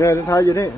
เนี่ยท้ายอยู่นี่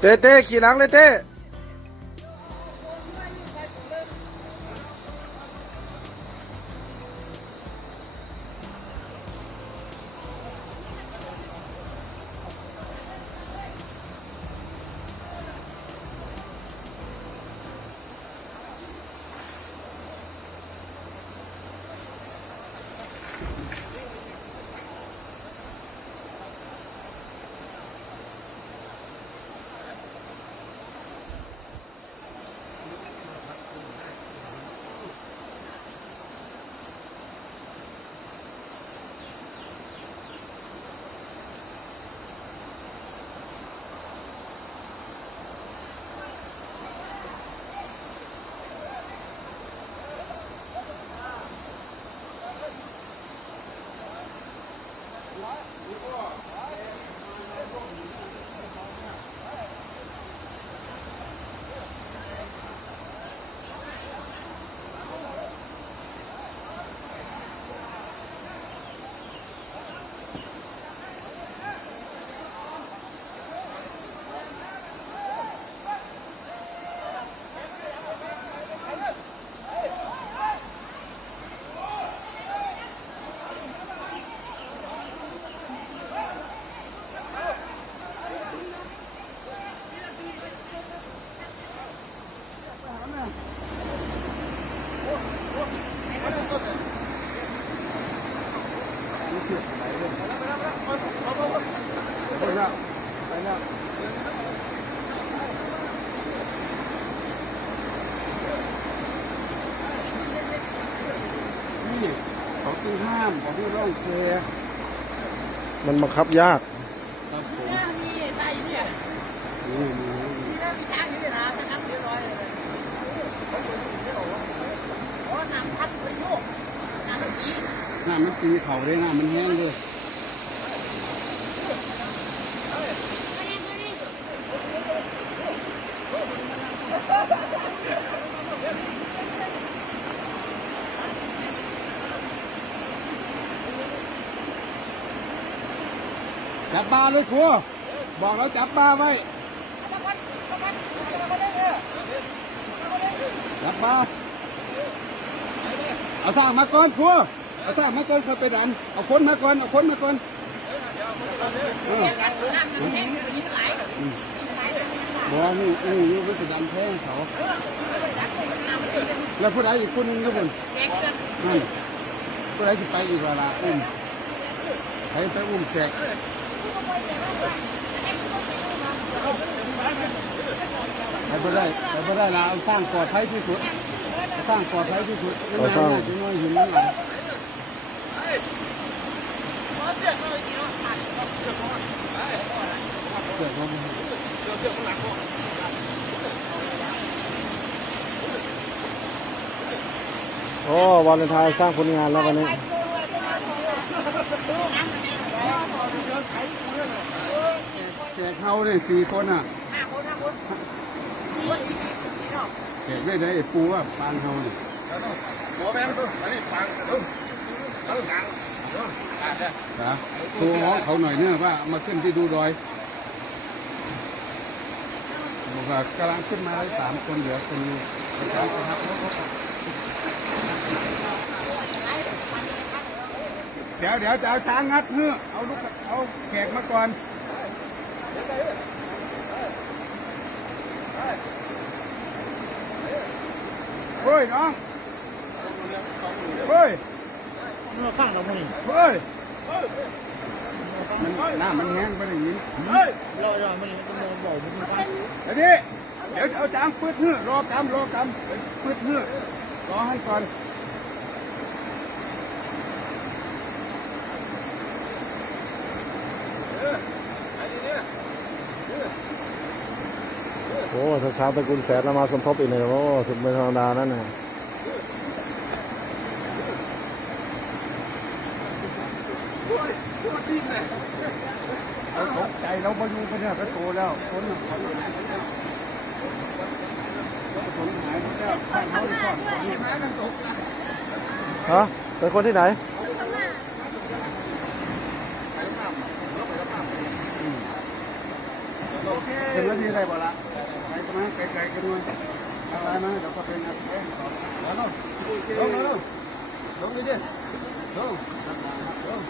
เต้เต้ขี่หลังเลยเต้ นี่เขาที่ห้ามเขาที่ร่องเคมันบังคับยากครับผมมีได้เนี่ยนี่นี่มีได้มีทางอยู่นะนะครับเรียบร้อยเลยโอ้น้ำพัดไปโยกน้ำมันจีน้ำมันตีเขาเลยน้ำมันแห้งเลย จับปลาเลยครัวบอกแล้วจับปลาไว้จับปลาเอาสร้างมาก่อนครัวเอาสร้างมาก่อนเขาไปดันเอาคนมาก่อนเอาคนมาก่อนบอกนี่อู้นี่มันจะดันแท้งเขาแล้วผู้ใดอีกคนนึงก็คนแดงเกินนั่นผู้ใดจะไปอีกเวลาอุ้มใครไปอุ้มแขก ไปบ่ได้ไปบ่ได้ละเอาสร้างปลอดภัยที่สุดเอาสร้างปลอดภัยที่สุดเอาสร้างจะน้อยหินนั่นแหละเพราะเสือกเลยจีโน่ผ่านเกิดเขาโอ้วาเลนไทน์สร้างผลงานแล้ววันนี้แขก เขาเนี่ยสี่คนอะห้าคนห้าคนคนอีกจีโน่แขกได้ได้ไอ้ปูว่าปางเขาเนี่ยหัวแม่งตัวอันนี้ปังตุ้ตั้กลางนะโทรง้อเขาหน่อยเนื่อว่ามาขึ้นที่ดูดอยบอกว่ากำลังขึ้นมาได้สามคนเหลือคนนึงเดี๋ยวเดี๋ยวจะเอาช้างงัดเนื้อเอาลูกเอาแขกมาก่อน เฮ้ยน้องเฮ้ยเมื่อข้างเราไม่เฮ้ยมันหน้ามันแห้งไปอย่างนี้เราจะไม่ต้องบอกมันไอ้ดิเดี๋ยวเอาจางปืดเหือรอกำรอกำปืดเหือรอให้ก่อน โอ้าตระกูลแสนมาสมทบอีกเนี่ยโอ้ถึงเป็นธรรมดานั่นน่ะตกใจเราไปดูกันเนี่ยประตูแล้วคนน่ะคนหายแล้วคนหายไปแล้วบ้านฮะเป็นคนที่ไหนนาทีได้บ่ละไปกันมาไก ลๆกันหน่อยอะไรมาเดี๋ยวก็เป็นแล้วลงลงลงลงดิลงลง